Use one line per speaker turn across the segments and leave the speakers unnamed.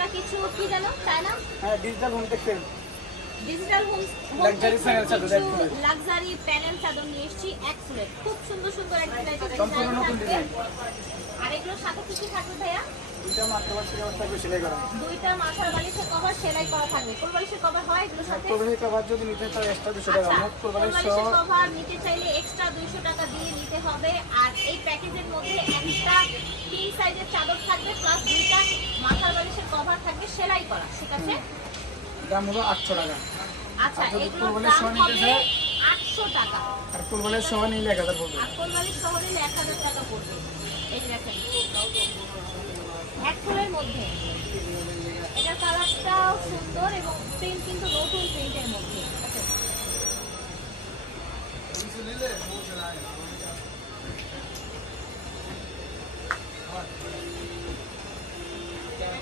আমরা কিছু কি জানো? চায়না
হ্যাঁ digital home textile
digital home
Luxury panel চাদর,
লাক্সারি প্যানেল চাদর নিয়ে এসেছি এক ফুলের। খুব সুন্দর সুন্দর একটা
সম্পূর্ণ নতুন ডিজাইন
আর এগুলোর সাথে কি কি থাকবে ভাইয়া?
দুইটা মাত্র বার্ষিক অবস্থা করে সেলাই করা।
দুইটা মাথার বালিশের কভার সেলাই করা থাকবে। কোন বালিশের কভার হয় এগুলোর সাথে?
কোরবানি কভার যদি নিতে চাই এক্সট্রা দুশো টাকা।
আচ্ছা
মোট কোরবানি সহ
কোরবানির কভার নিতে চাইলে এক্সট্রা 200 টাকা দিয়ে নিতে হবে। এই প্যাকেজের মধ্যে একটা তিন সাইজের চাদর থাকবে প্লাস দুইটা মাথার বালিশের কভার থাকবে সেলাই করা ঠিক আছে?
দাম হলো আটশো টাকা।
আচ্ছা
যদি
এগুলোর দাম হবে? 800 টাকা।
আর কোরবানির সহ নিলে এক হাজার পড়বে।
আর কোরবানির শহর নিলে 1000 টাকা পড়বে। এই দেখেন এক ফুলের মধ্যে। এটা কালারটাও সুন্দর এবং প্রিন্ট কিন্তু নতুন প্রিন্টের মধ্যে আচ্ছা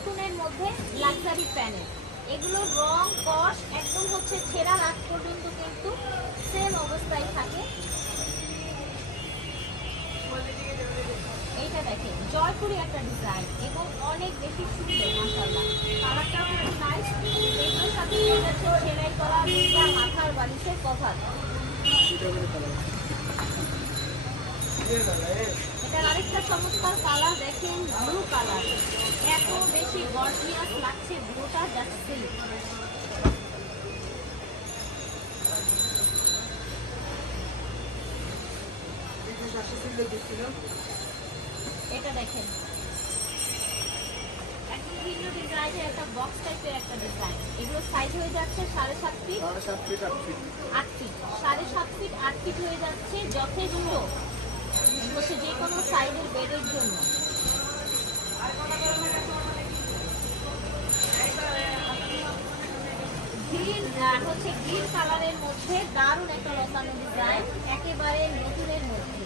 নতুনের মধ্যে লাক্সারি প্যানেল। এগুলো রং কস একদম হচ্ছে ছেঁড়া রাত পর্যন্ত কিন্তু সেম অবস্থায় থাকে। এইটা দেখেন জয়পুরি একটা ডিজাইন এবং অনেক বেশি সুন্দর মাসাল্লাহ কালারটা খুব নাইস এগুলোর সাথে সেলাই করা দুইটা মাথার বালিশের কভার এটার আরেকটা চমৎকার কালার দেখেন ব্লু কালার এত বেশি গর্জিয়াস লাগছে ব্লুটা যাচ্ছে এটা দেখেন। ভিন্ন ডিজাইনের একটা বক্স টাইপের একটা ডিজাইন এগুলো সাইজ হয়ে যাচ্ছে সাড়ে সাত ফিট
সাড়ে সাত ফিট আট ফিট
সাড়ে সাত ফিট আট ফিট হয়ে যাচ্ছে যথেষ্ট। সাইজের বেডের জন্য। গ্রিন হচ্ছে গ্রিন কালারের মধ্যে দারুণ একটা লতানো ডিজাইন একেবারে নতুনের মধ্যে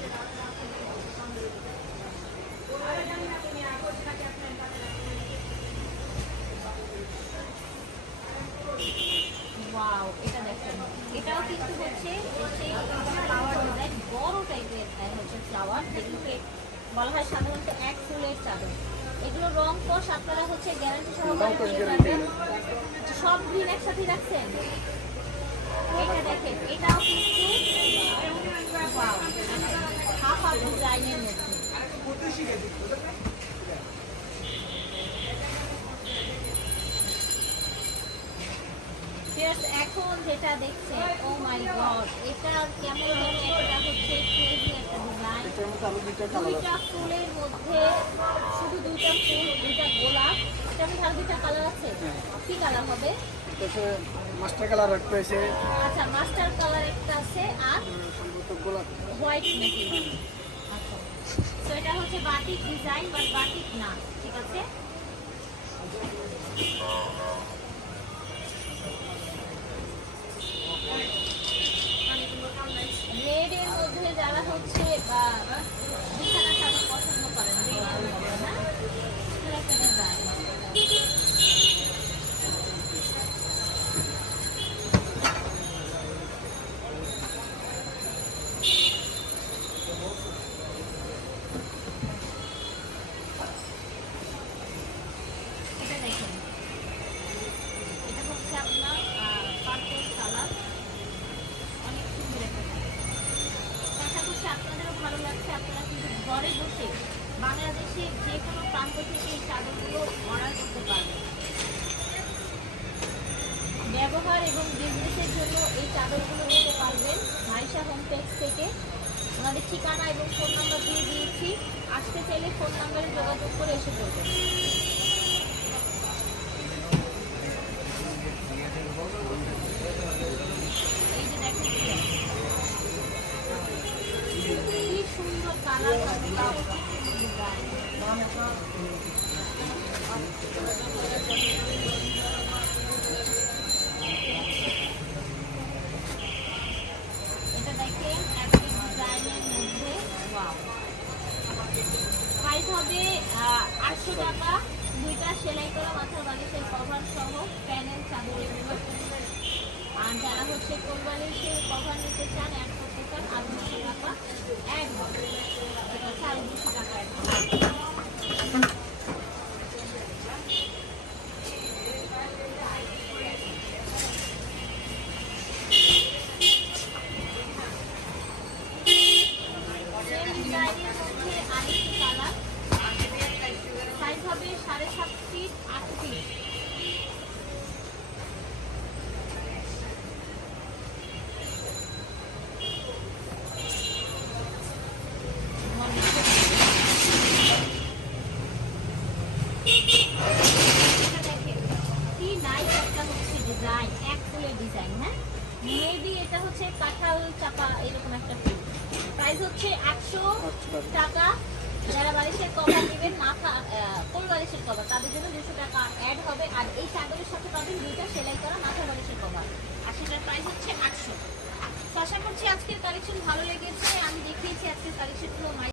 ওয়াও এটা দেখেন এটাও কিন্তু হচ্ছে ফ্লাওয়ার ডিজাইন বড় টাইপের হচ্ছে ফ্লাওয়ার যেগুলোকে বলা হয় সাধারণত এক ফুলের চাদর। এগুলো রং কষ আপনারা হচ্ছে গ্যারান্টি সহকারে সব গ্রিন একসাথে রাখছেন? এটা দেখেন এটাও কিন্তু হাফ হাফ ডিজাইনের মধ্যে। এখন যেটা দেখছেন ও মাই গড এটা কেমন যেন একটা হচ্ছে ক্রেজি একটা ডিজাইন
দুইটা
ফুলের মধ্যে শুধু দুইটা ফুল দুইটা গোলাপ। এটার মধ্যে আরও দুইটা কালার আছে?
হ্যাঁ।
কি কালার হবে?
মাস্টার কালার একটা আছে।
আচ্ছা মাস্টার কালার একটা আছে আর
সম্ভবত গোলাপ।
হোয়াইট নাকি? আচ্ছা তো এটা হচ্ছে বাটিক ডিজাইন বাট বাটিক না ঠিক আছে? মধ্যে যারা হচ্ছে বা বিছানা চাদর পছন্দ করেন রেড এর মধ্যে না সুন্দর একটা ডিজাইন এটা দেখেন এটা হচ্ছে আপনার পার্পল কালার অনেক সুন্দর একটা colour। আশা করছি আপনাদেরও ভালো লাগছে আপনারা কিন্তু ঘরে বসে বাংলাদেশের যে কোনো প্রান্ত থেকে এই চাদরগুলো অর্ডার করতে পারবেন ব্যবহার এবং বিজনেসের জন্য এই চাদরগুলো নিতে পারবেন ভাইসা হোম থেকে। ওনাদের ঠিকানা এবং ফোন নাম্বার দিয়ে দিয়েছি। আসতে চাইলে ফোন নাম্বারে যোগাযোগ করে এসে পড়বেন। একশো টাকা দুইটা সেলাই করা মাথার বালিশের কভার সহ প্যানেল চাদর আর যারা হচ্ছে কোরবানির কভার নিতে চান অ্যাড করতে চান, আট দুশো টাকা অ্যাড ডিজাইন এক ফুলের ডিজাইন হ্যাঁ? মেবি এটা হচ্ছে কাঁঠাল চাপা, এরকম একটা ফুল প্রাইস হচ্ছে একশো টাকা। যারা বালিশের কভার নেবেন, মাথা কোল বালিশের কভার তাদের জন্য দুশো টাকা অ্যাড হবে। আর এই চাদরের সাথে পাবেন দুইটা সেলাই করা মাথা বালিশের কভার আর সেটার প্রাইস হচ্ছে আটশো। আশা করছি আজকের কালেকশন ভালো লেগেছে। আমি দেখিয়েছি আজকের কালেকশনগুলো